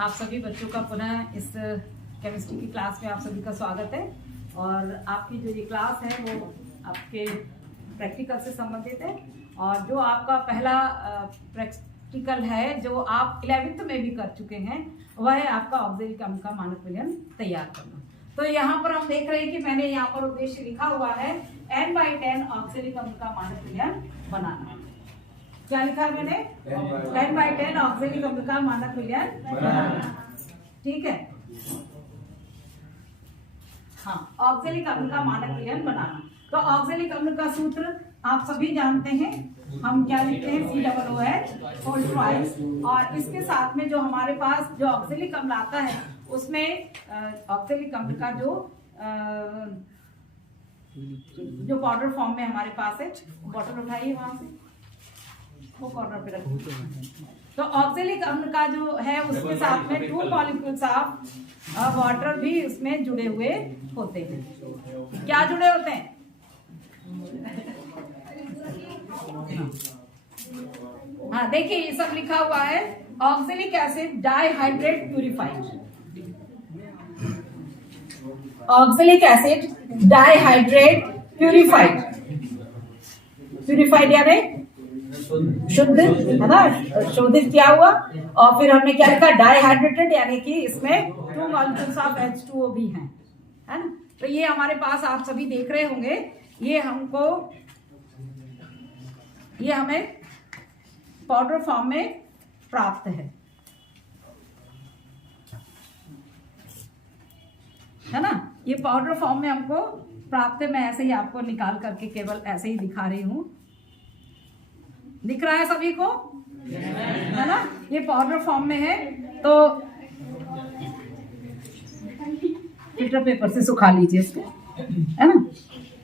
आप सभी बच्चों का पुनः इस केमिस्ट्री की क्लास में आप सभी का स्वागत है। और आपकी जो ये क्लास है वो आपके प्रैक्टिकल से संबंधित है। और जो आपका पहला प्रैक्टिकल है जो आप 11th में भी कर चुके हैं वह है आपका ऑक्सिलरी कम्युनिकेशन का मानक विलयन तैयार करना। तो यहाँ पर हम देख रहे हैं कि मैंने यहाँ पर उद्देश्य लिखा हुआ है n/10 ऑक्सिलरी कम्युनिकेशन का मानक विलयन बनाना। क्या लिखा है मैंने? 10/10 ऑक्सिलरी कम्युनिकेशन का मानक विलयन बनाना। ठीक है, हाँ, ऑक्सिलरी कम्युनिकेशन का मानक विलयन बनाना। तो ऑक्सिलरी कम्युनिकेशन का सूत्र आप सभी जानते हैं। हम क्या लिखते हैं? COOH whole twice. और इसके साथ में जो हमारे पास जो ऑक्सिलरी कम्युनिकेशन आता है उसमें ऑक्सिलरी कम्युनिकेशन का जो पाउडर फॉर्म में हमारे पास है, बॉटल उठाइए वहां से, वो कॉर्नर पे रखिए। तो ऑक्सिलरी कम्युनिकेशन का जो है उसके साथ में 2 मॉलिक्यूल्स ऑफ वाटर भी उसमें जुड़े हुए होते हैं। क्या जुड़े होते हैं? हाँ, देखिए ये सब लिखा हुआ है। Oxalic acid dihydrate purified, oxalic acid dihydrate purified, purified यानी शुद्ध, है ना, शोधित किया हुआ। और फिर हमने क्या लिखा? डाइहाइड्रेटेड, यानी कि इसमें 2 मॉलिक्यूल्स ऑफ H2O भी हैं, है ना। तो ये हमारे पास आप सभी देख रहे होंगे। ये हमें पाउडर फॉर्म में प्राप्त है ना। ये पाउडर फॉर्म में हमको प्राप्त है। मैं ऐसे ही आपको निकाल करके केवल ऐसे ही दिखा रही हूं। दिख रहा है सभी को, है ना। ये पाउडर फॉर्म में है। तो फिल्टर पेपर से सुखा लीजिए इसको, है ना।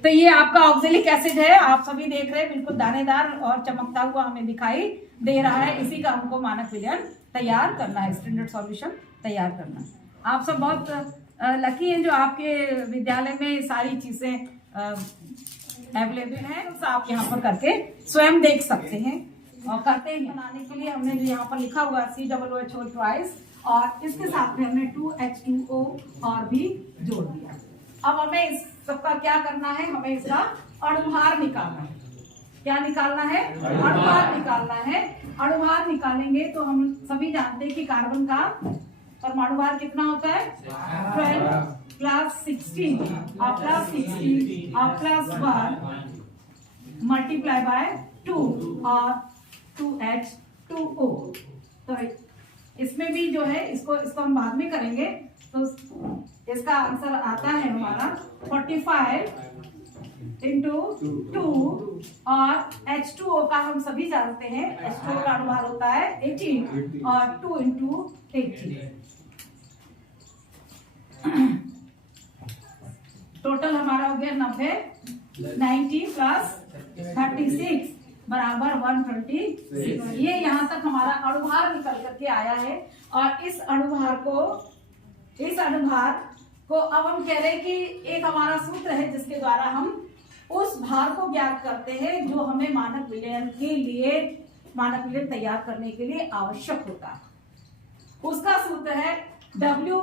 तो ये आपका ऑक्सिलिक एसिड है, आप सभी देख रहे हैं, बिल्कुल दानेदार और चमकता हुआ हमें दिखाई दे रहा है। इसी का हमको मानक विलयन तैयार करना है, स्टैंडर्ड सॉल्यूशन तैयार करना है। आप सब बहुत लकी हैं जो आपके विद्यालय में सारी चीजें अवेलेबल है। तो आप यहाँ पर करके स्वयं देख सकते हैं और करते हैं। बनाने के लिए हमने जो यहाँ पर लिखा हुआ है COOH होल ट्वाइस, और इसके साथ में हमने 2H2O और भी जोड़ दिया। अब हमें इस सबका क्या करना है? हमें इसका अणुभार निकालना है। क्या निकालना है? अणुभार निकालना है। अणुभार निकालेंगे तो हम सभी जानते हैं कि कार्बन का परमाणु भार कितना होता है? 12 + 16 और +1 मल्टीप्लाई बाय 2 और 2H2O। तो इसमें भी जो है इसको हम बाद में करेंगे। तो इसका आंसर आता है हमारा 45 × 2 और H2O का हम सभी जानते हैं, H2O का अणुभार होता है 18 और 2 × 18। टोटल हमारा हो गया 90, 90 + 36 बराबर 126। ये यहाँ तक हमारा अणुभार निकल करके आया है। और इस अणुभार को अब हम कह रहे हैं कि एक हमारा सूत्र है जिसके द्वारा हम उस भार को ज्ञात करते हैं जो हमें मानक विलयन तैयार करने के लिए आवश्यक होता है। उसका सूत्र है W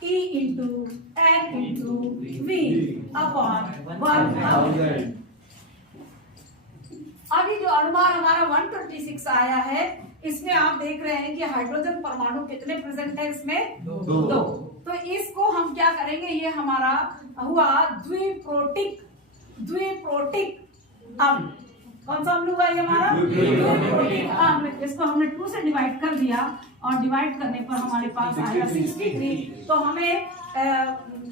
= E × N × V / 1000। अभी जो अणुभार हमारा 126 आया है, इसमें आप देख रहे हैं कि हाइड्रोजन परमाणु कितने प्रेजेंट है? इसमें 2। तो इसको हम क्या करेंगे? ये हमारा हुआ द्विप्रोटिक अम्ल। कौन सा अम्ल हुआ ये हमारा? द्विप्रोटिक अम्ल। इसको हमने 2 से डिवाइड कर दिया और डिवाइड करने पर हमारे पास आया 63। तो हमें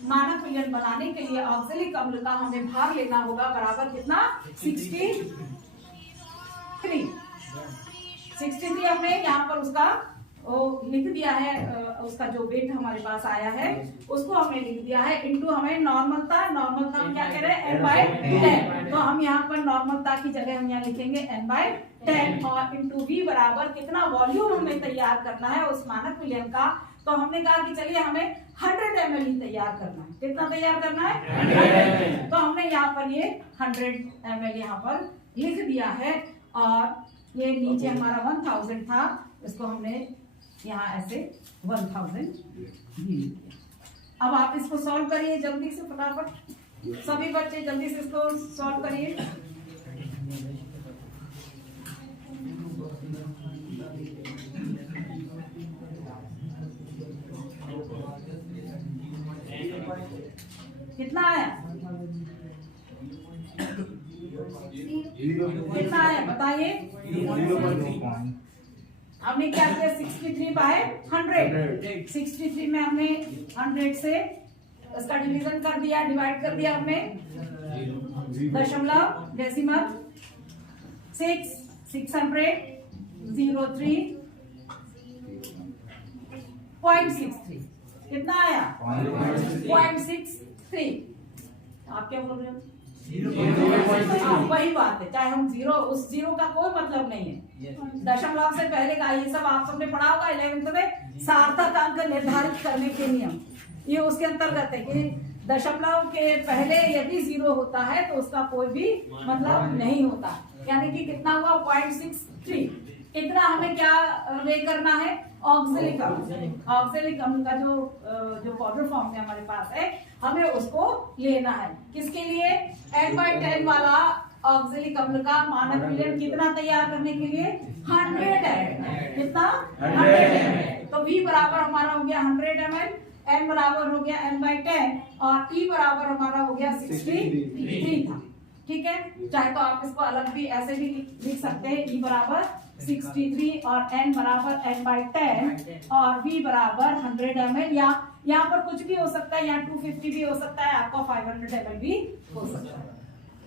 मानक विलयन बनाने के लिए ऑक्सिलिक अम्ल का हमें भार लेना होगा बराबर कितना? 63 हमने यहाँ पर उसका लिख दिया है। उसका जो वेट हमारे पास आया है उसको हमने लिख दिया है। इनटू हमें नॉर्मलता हम क्या कह रहे हैं? n/10। तो हम यहाँ पर नॉर्मलता की जगह हम यहाँ लिखेंगे n/10 और इनटू V बराबर कितना वॉल्यूम हमें तैयार करना है उस मानक विलयन का। तो हमने कहा कि चलिए हमें 100 ml ही तैयार करना है। कितना तैयार करना है? 100। तो हमने यहाँ पर ये 100 ml यहाँ पर लिख दिया है। और ये नीचे हमारा 1000 था, इसको हमने यहाँ ऐसे 1000 भी। अब आप इसको सॉल्व करिए जल्दी से फटाफट, सभी बच्चे जल्दी से इसको सॉल्व करिए। कितना आया, कितना आया बताइए। हमने क्या किया, 63/100, 63 में हमने 100 से इसका डिवीजन कर दिया, डिवाइड कर दिया हमने, दशमलव डेसिमल 600.03.63 कितना आया 0.63। आप क्या बोल रहे हो, वही बात है, चाहे हम जीरो, उस जीरो का कोई मतलब नहीं है, दशमलव से पहले का, ये सब आप सबने पढ़ा होगा 11th में, सार्थक अंक निर्धारित करने के नियम, ये उसके अंतर्गत है कि दशमलव के पहले यदि जीरो होता है तो उसका कोई भी मतलब नहीं होता। यानी कि कितना हुआ 0.63। इतना हमें क्या वे करना है, ऑक्सिलिक अम्ल, ऑक्सिलिक अम्ल का जो पाउडर फॉर्म में हमारे पास है, हमें उसको लेना है। किसके लिए, n/10 वाला ऑक्सिलिक अम्ल का मानक मिश्रण कितना तैयार करने के लिए 100 है, कितना 100 है। तो V बराबर हमारा हो गया 100 ml, n बराबर हो गया n/10 और E बराबर हमारा हो गया 63 था। ठीक है, चाहे तो आप इसको अलग भी ऐसे भी लिख सकते हैं, E बराबर 63 और n बराबर n/10 और V बराबर 100 ml, या यहाँ पर कुछ भी हो सकता है, यहाँ 250 भी हो सकता है, आपका 500 ml भी हो सकता है।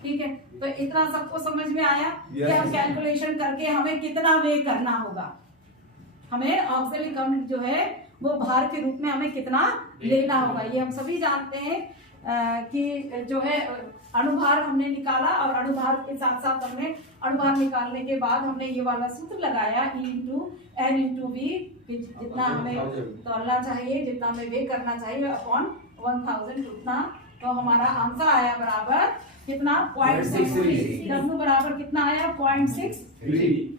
ठीक है, तो इतना सबको समझ में आया कि हम कैलकुलेशन करके हमें कितना वे करना होगा, हमें ऑक्सिलिक अम्ल जो है वो भार के रूप में हमें कितना लेना होगा। ये हम सभी जानते हैं कि जो है अणुभार हमने निकाला, और अणुभार के साथ साथ हमने अणुभार निकालने के बाद हमने ये वाला सूत्र लगाया E/N/V, जितना हमें तोलना चाहिए, जितना हमें वे करना चाहिए अपॉन 1000 उतना, तो हमारा आंसर आया बराबर कितना 0.63। W बराबर कितना आया 0.63।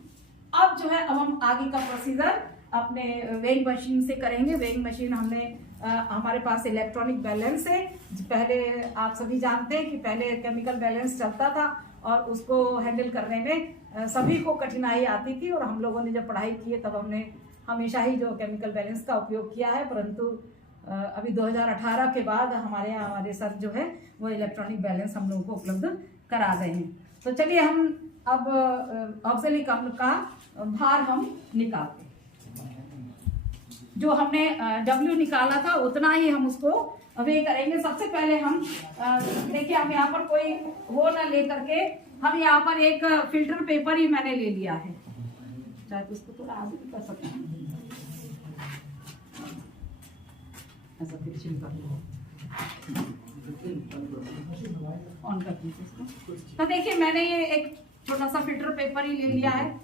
अब जो है, अब हम आगे का प्रोसीजर अपने वेइंग मशीन से करेंगे। वेइंग मशीन हमने हमारे पास इलेक्ट्रॉनिक बैलेंस है। पहले आप सभी जानते हैं कि पहले केमिकल बैलेंस चलता था और उसको हैंडल करने में सभी को कठिनाई आती थी, और हम लोगों ने जब पढ़ाई की है तब हमने हमेशा ही जो केमिकल बैलेंस का उपयोग किया है, परंतु अभी 2018 के बाद हमारे सर जो है वो इलेक्ट्रॉनिक बैलेंस हम लोगों को उपलब्ध करा रहे हैं। तो चलिए हम अब ऑक्सिलिक अम्ल का भार हम निकालते हैं। जो हमने W निकाला था उतना ही हम उसको वे करेंगे। सबसे पहले हम देखिए, हम यहाँ पर कोई वो ना ले करके, हम यहाँ पर एक फिल्टर पेपर ही मैंने ले लिया है, चाहे तो उसको थोड़ा आगे कर सकते हैं, ऐसा फिनिशिंग कर लो, ऑन कर दीजिए इसको। तो देखिए, मैंने ये एक छोटा सा फिल्टर पेपर ही ले लिया है,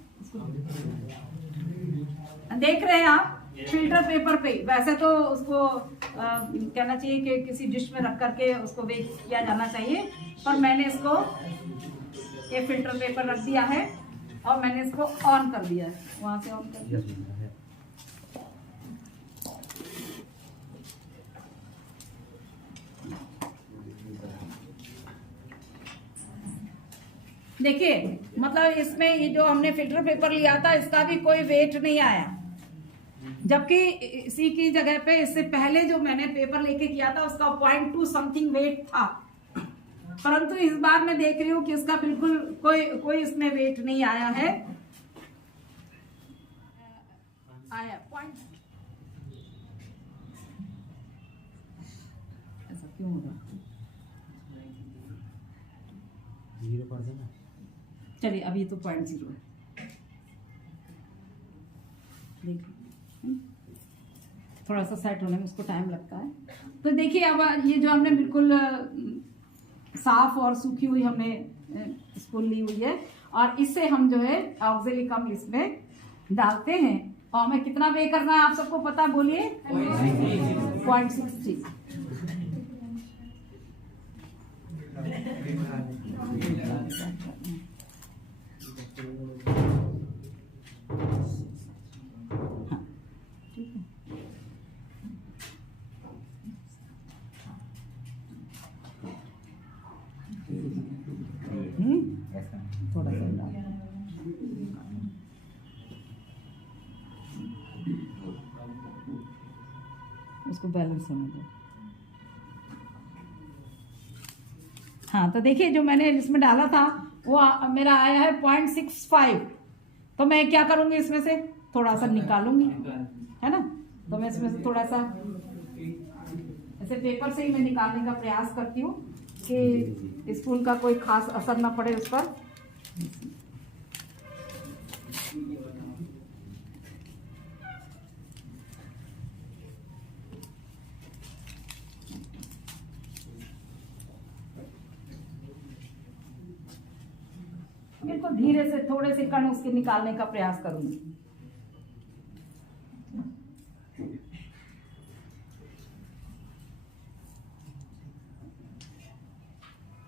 देख रहे हैं आप, फिल्टर पेपर पे। वैसे तो उसको कहना चाहिए कि किसी डिश में रख करके उसको बेक किया जाना चाहिए, पर मैंने इसको ये फिल्टर पेपर रख दिया है और मैंने इसको ऑन कर दिया है, वहां से ऑन कर दिया। देखिए, मतलब इसमें ये जो हमने फिल्टर पेपर लिया था इसका भी कोई वेट नहीं आया, जबकि इसी की जगह पे इससे पहले जो मैंने पेपर लेके किया था उसका 0.2 समथिंग वेट था, परंतु इस बार मैं देख रही हूँ कि इसका बिल्कुल कोई इसमें वेट नहीं आया है। आया ऐसा क्यों होगा, 0%। चलिए अभी तो 0.0 है, देखिए थोड़ा सा सेट होने में उसको टाइम लगता है। तो देखिए, अब ये जो हमने बिल्कुल साफ और सूखी हुई हमने स्पून ली हुई है, और इससे हम जो है ऑक्सिलिक अम्ल इसमें डालते हैं। और हमें कितना वे करना है आप सबको पता, बोलिए 0.63। उसको बैलेंस होने दो। हाँ, तो देखिए जो मैंने इसमें डाला था वो मेरा आया है 0.65। तो मैं क्या करूंगी, इसमें से थोड़ा सा निकालूंगी, है ना। तो मैं इसमें से थोड़ा सा ऐसे पेपर से ही मैं निकालने का प्रयास करती हूँ कि स्पून का कोई खास असर ना पड़े उस पर। बिल्कुल धीरे से थोड़े से कण उसके निकालने का प्रयास करूंगी।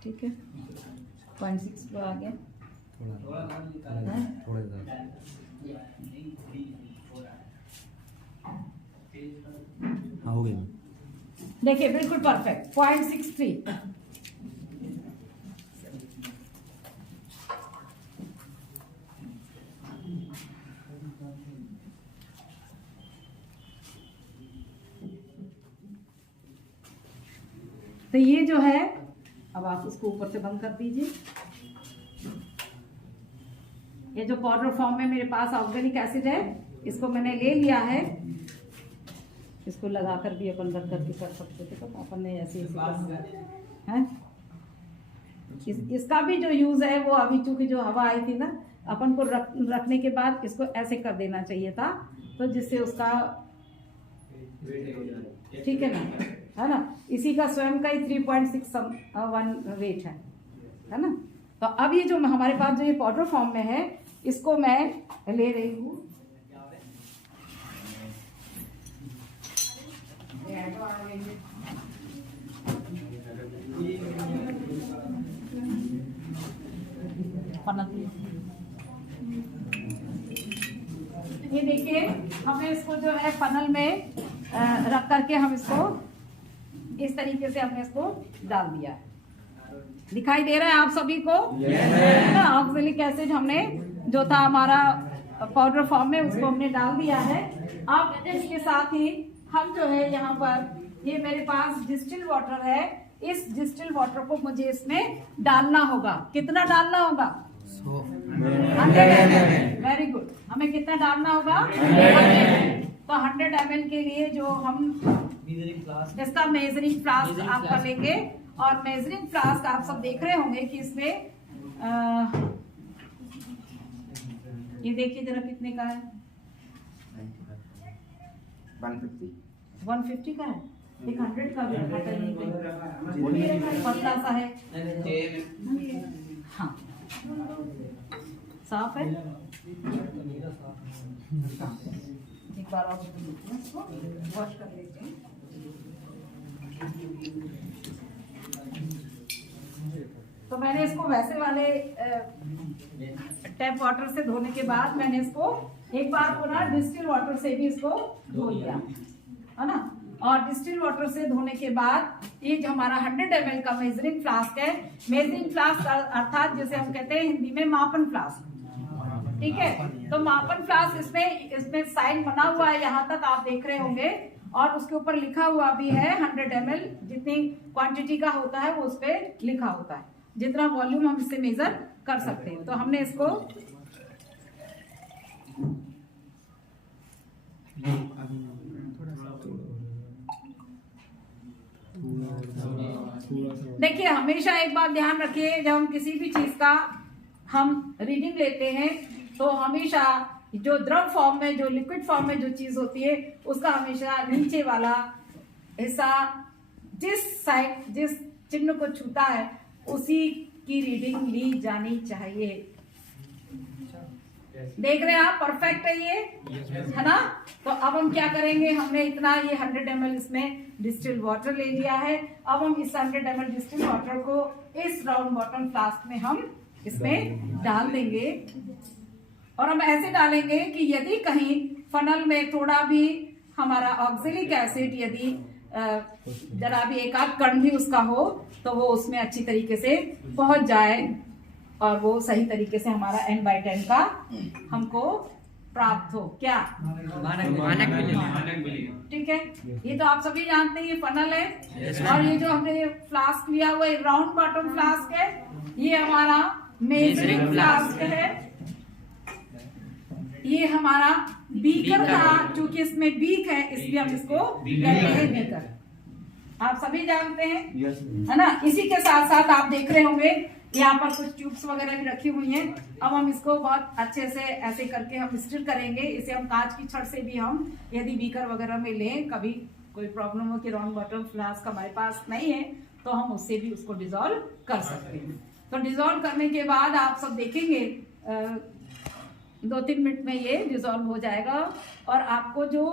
ठीक है, 0.6 पे आ गया। थोड़ा सा हाँ हो गया। देखिए बिल्कुल परफेक्ट 0.63। तो ये जो है, अब आप इसको ऊपर से बंद कर दीजिए। ये जो पाउडर फॉर्म में मेरे पास ऑर्गेनिक एसिड है, इसको मैंने ले लिया है। इसको लगाकर भी अपन रख करके कर सकते थे, तो अपन ने ऐसे है। इसका भी जो यूज है वो अभी चूंकि जो हवा आई थी ना, अपन को रखने के बाद इसको ऐसे कर देना चाहिए था, तो जिससे उसका ठीक है ना, इसी का स्वयं का ही 3.61 वेट है ना। तो अब ये जो हमारे पास जो ये पाउडर फॉर्म में है, इसको मैं ले रही हूँ। ये देखिए हमने इसको जो है फनल में रख करके हम इसको इस तरीके से हमने इसको डाल दिया है। दिखाई दे रहा है आप सभी को? ना ऑक्सैलिक एसिड हमने जो था हमारा पाउडर फॉर्म में, उसको हमने डाल दिया है। अब इसके साथ ही हम जो है यहाँ पर ये मेरे पास डिस्टिल वाटर है, इस डिस्टिल वाटर को मुझे इसमें डालना होगा। कितना डालना होगा? 100 ml। Very good. हमें कितना डालना होगा? 100। तो 100 ml के लिए जो हम इसका मेजरिंग फ्लास्क आपका लेंगे, और मेजरिंग फ्लास्क आप सब देख रहे होंगे कि इसमें ये देखिए जरा कितने का है। 150 का है। एक 100 का भी रखा कहीं पतला सा है। हाँ साफ है। एक बार और वॉश कर लेते हैं। तो मैंने इसको वैसे वाले टैप वाटर से धोने के बाद मैंने इसको एक बार पुनः डिस्टिल वाटर से भी इसको धो लिया, है ना। और डिस्टिल वाटर से धोने के बाद ये जो हमारा 100 ml का मेजरिंग फ्लास्क है, मेजरिंग फ्लास्क अर्थात जैसे हम कहते हैं हिंदी में मापन फ्लास्क, ठीक है। तो मापन फ्लास्क इसमें साइन बना हुआ है, यहाँ तक आप देख रहे होंगे, और उसके ऊपर लिखा हुआ भी है 100 ml जितनी क्वांटिटी का होता है वो उस पर लिखा होता है, जितना वॉल्यूम हम इससे मेजर कर सकते हैं। तो हमने इसको देखिए, हमेशा एक बात ध्यान रखिए, जब हम किसी भी चीज का हम रीडिंग लेते हैं तो हमेशा जो द्रव फॉर्म में, जो लिक्विड फॉर्म में जो चीज होती है, उसका हमेशा नीचे वाला हिस्सा जिस साइड, जिस चिन्ह को छूता है उसी की रीडिंग ली जानी चाहिए। देख रहे हैं आप? परफेक्ट है ये, है ना। तो अब हम क्या करेंगे, हमने इतना ये 100 ml इसमें डिस्टिल्ड वाटर ले लिया है। अब हम इस 100 ml डिस्टिल्ड वाटर को इस राउंड बॉटम फ्लास्क में हम इसमें डाल देंगे, और हम ऐसे डालेंगे कि यदि कहीं फनल में थोड़ा भी हमारा ऑक्सैलिक एसिड यदि जरा भी एक आध कण भी उसका हो तो वो उसमें अच्छी तरीके से पहुंच जाए, और वो सही तरीके से हमारा N/10 का हमको प्राप्त हो। क्या मानक मिले। ठीक है, ये तो आप सभी जानते हैं ये फनल है। और ये जो हमने फ्लास्क लिया हुआ है राउंड बॉटम फ्लास्क है, ये हमारा मेजरिंग फ्लास्क है। ये हमारा बीकर था, क्योंकि इसमें बीक है इसलिए हम इसको कहते हैं बीकर। आप सभी जानते हैं है ना। इसी के साथ साथ आप देख रहे होंगे यहाँ पर कुछ ट्यूब्स वगैरह भी रखी हुई हैं। अब हम इसको बहुत अच्छे से ऐसे करके हम स्टिर करेंगे। इसे हम कांच की छड़ से भी हम यदि बीकर वगैरह में लें, कभी कोई प्रॉब्लम हो कि राउंड बॉटम फ्लास्क हमारे पास नहीं है, तो हम उससे भी उसको डिसॉल्व कर सकते हैं। तो डिसॉल्व करने के बाद आप सब देखेंगे 2-3 मिनट में ये डिसॉल्व हो जाएगा और आपको जो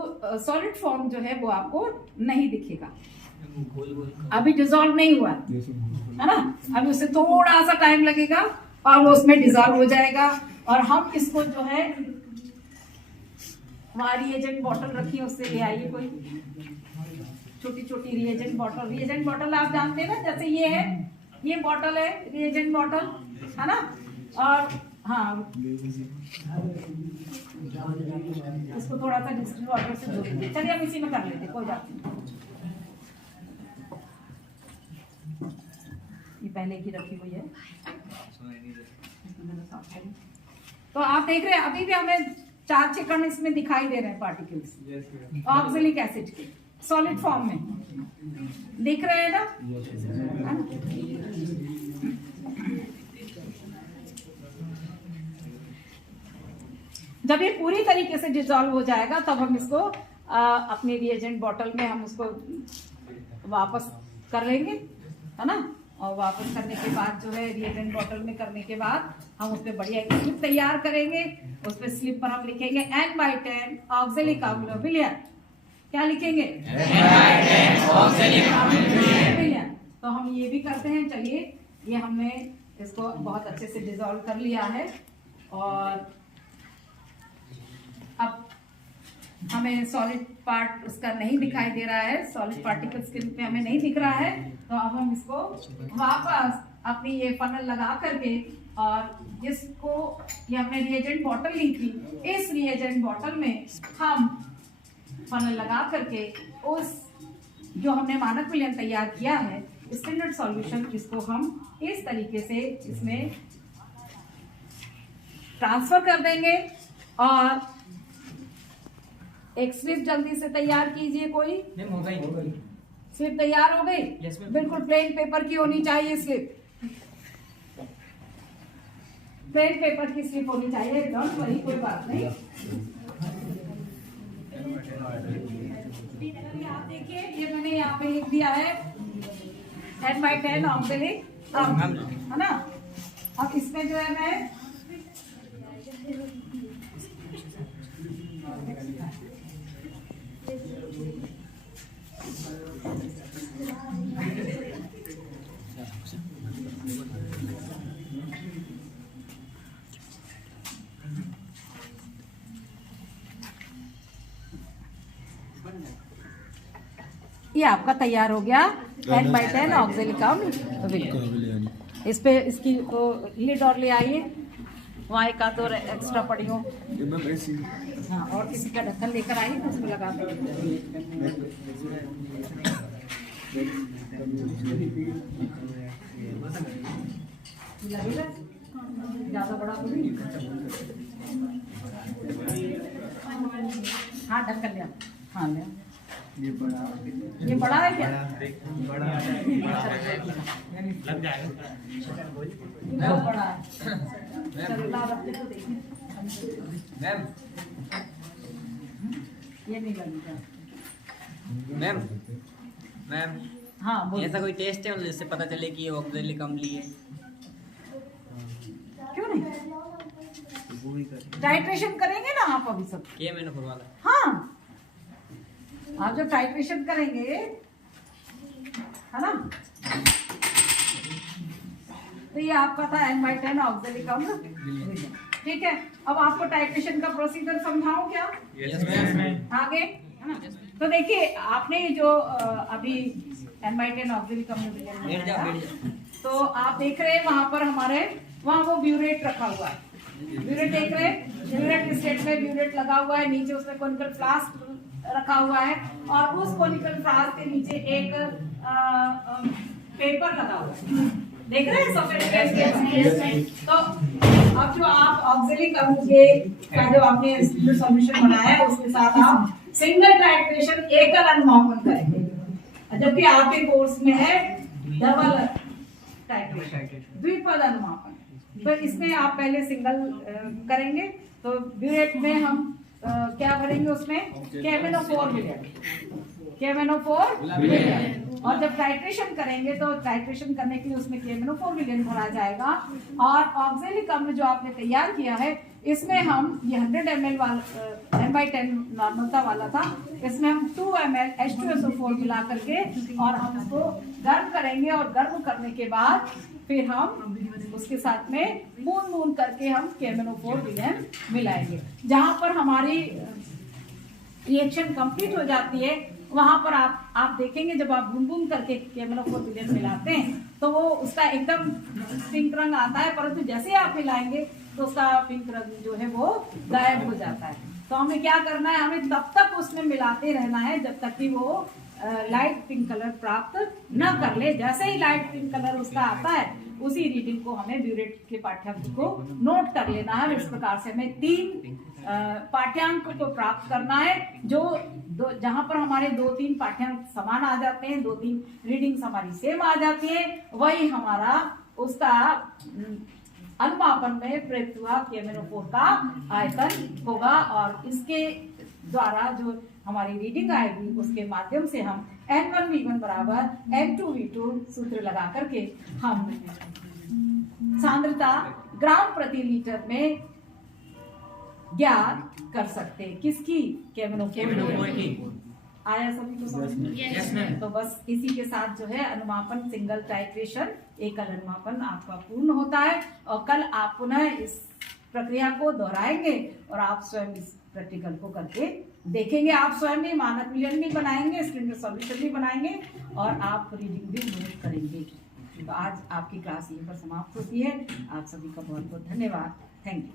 सॉलिड फॉर्म जो है वो आपको नहीं दिखेगा। अभी डिसॉल्व नहीं हुआ है ना, अभी उससे थोड़ा सा टाइम लगेगा और वो उसमें डिसॉल्व हो जाएगा। और हम इसको जो है हमारी रिएजेंट बॉटल रखी है उससे ले आइए, कोई छोटी छोटी रिएजेंट बॉटल। रिएजेंट बॉटल आप जानते हैं ना, जैसे ये है, ये बॉटल है रिएजेंट बॉटल है ना। और हाँ, इसको थोड़ा सा डिस्टिल वाटर से धो दीजिए। चलिए हम इसी में कर लेते, कोई बात नहीं। ये पहले की रखी हुई है। तो आप देख रहे हैं अभी भी हमें 4-6 कण इसमें दिखाई दे रहे हैं पार्टिकल्स ऑक्सैलिक एसिड के सॉलिड फॉर्म में दिख रहे हैं ना। जब ये पूरी तरीके से डिसॉल्व हो जाएगा तब हम इसको अपनी रिएजेंट बॉटल में हम उसको वापस कर लेंगे है ना। और वापस करने के बाद जो है रिएजेंट बॉटल में करने के बाद हम उस पर बढ़िया एक स्लिप तैयार करेंगे। उस पर स्लिप पर हम लिखेंगे N/10 ऑक्सैलिक अम्ल विलयन। क्या लिखेंगे? N/10 ऑक्सैलिक अम्ल विलयन। तो हम ये भी करते हैं। चलिए, ये हमने इसको बहुत अच्छे से डिसॉल्व कर लिया है और अब हमें सॉलिड पार्ट उसका नहीं दिखाई दे रहा है, सॉलिड पार्टिकल्स के रूप में हमें नहीं दिख रहा है। तो अब हम इसको वापस अपनी ये फनल लगा करके और जिसको ये हमने रिएजेंट बॉटल ली थी, इस रिएजेंट बॉटल में हम फनल लगा करके उस जो हमने मानक विलयन तैयार किया है स्टैंडर्ड सॉल्यूशन, इसको हम इस तरीके से इसमें ट्रांसफर कर देंगे। और एक स्लिप जल्दी से तैयार कीजिए। कोई हो गई। स्लिप तैयार हो गई? बिल्कुल प्लेन पेपर की होनी चाहिए स्लिप, प्लेन पेपर की स्लिप होनी चाहिए। डोंट वरी, कोई बात नहीं। आप देखिए, ये मैंने यहाँ पे लिख दिया है N/10 ऑक्सैलिक अम्ल है ना। अब इसमें जो है मैं ये आपका तैयार हो गया N/10 ऑक्सैलिक अम्ल विलयन। इस पे इसकी लिड और ले आइए, वहाँ एक आध और एक्स्ट्रा पड़ी हो। हाँ, और किसी का ढक्कन लेकर आइए तो उसमें लगा दें। लगेगा ज्यादा बड़ा तो नहीं। हाँ, ढक्कन लिया। हाँ, लिया। ये बड़ा है क्या? बड़ा लग जाएगा। बहुत बड़ा है। चलो ला रखते तो देखिए। मैम, ये नहीं लगेगा। मैम, मैम, हाँ, बोलिए। ऐसा कोई टेस्ट है जिससे पता चले कि ये ऑक्सैलिक अम्ल है? क्यों नहीं? टाइट्रेशन करेंगे ना आप अभी सब? क्या मैंने करवाला? हाँ, आप जब टाइट्रेशन करेंगे है ना, तो ये आपका था N/10 ऑक्सैलिक अम्ल। ठीक है, अब आपको टाइट्रेशन का प्रोसीजर समझाऊं क्या? Yes ma'am. आगे है ना। तो देखिए, आपने जो अभी N/10 ऑक्सैलिक अम्ल बैठ जाओ, बैठ जाओ। तो आप देख रहे हैं वहां पर हमारे वहां वो ब्यूरेट रखा हुआ है ब्यूरेट देख रहे हैं, ब्यूरेट स्टेट में ब्यूरेट लगा हुआ है, नीचे उसमें कोनिकल फ्लास्क रखा हुआ है और उस कोनिकल फ्लास्क के नीचे एक पेपर लगा हुआ है, देख रहे हैं सफेद। तो अब जो आप ऑक्सिलरी कंपनी का जो आपने सॉल्यूशन बनाया है उसके साथ आप सिंगल टाइट्रेशन एकल अनुमापन करेंगे, जबकि आपके कोर्स में है डबल टाइट्रेशन द्विपद अनुमापन। तो इसमें आप पहले सिंगल करेंगे, तो ब्यूरेट में हम क्या भरेंगे, उसमें KMnO4 विलियन, और जब टाइट्रेशन करेंगे तो टाइट्रेशन करने के लिए उसमें KMnO4 विलियन भरा जाएगा। और ऑक्सैलिक अम्ल जो आपने तैयार किया है इसमें हम ये 100 ml वाला 10/10 नॉर्मलता वाला था, इसमें हम 2 ml H2SO4 मिला करके और हम इसको गर्म करेंगे और गर्म करने के बाद फिर हम उसके साथ में बूंद करके हम KMnO4 विलियन मिलाएंगे। जहां पर हमारी रिएक्शन कंप्लीट हो जाती है वहां पर आप देखेंगे जब आप बूंद करके KMnO4 विलियन मिलाते हैं तो वो उसका एकदम पिंक रंग आता है, परंतु जैसे आप मिलाएंगे तो उसका पिंक रंग जो है वो गायब हो जाता है। तो हमें क्या करना है, हमें तब तक उसमें मिलाते रहना है जब तक कि वो लाइट पिंक कलर प्राप्त न कर ले। जैसे ही लाइट पिंक कलर उसका आता है उसी रीडिंग को हमें ब्यूरेट के पाठ्यांक को नोट कर लेना है। इस प्रकार से हमें 3 पाठ्यांक को प्राप्त करना है, जो जहां पर हमारे 2-3 पाठ्यांक समान आ जाते हैं, 2-3 रीडिंग्स हमारी सेम आ जाती है, वही हमारा उसका अनुमापन में प्रयुक्त हुआ KMnO4 का आयतन होगा। और इसके द्वारा जो हमारी रीडिंग आएगी उसके माध्यम से हम N1V1 बराबर N2V2 सूत्र लगा करके हम सांद्रता ग्राम प्रति लीटर में ज्ञात कर सकते हैं। किसकी? KMnO4 की। आया सभी को समझ में? Yes, ma'am। तो बस इसी के साथ जो है अनुमापन सिंगल टाइट्रेशन एकल अनुमापन आपका पूर्ण होता है। और कल आप पुनः इस प्रक्रिया को दोहराएंगे और आप स्वयं इस प्रैक्टिकल को करके देखेंगे। आप स्वयं भी मानक विलियन भी बनाएंगे, स्टैंडर्ड सॉल्यूशन भी बनाएंगे और आप रीडिंग भी नोट करेंगे। तो आज आपकी क्लास यहीं पर समाप्त होती है। आप सभी का बहुत बहुत धन्यवाद। Thank you.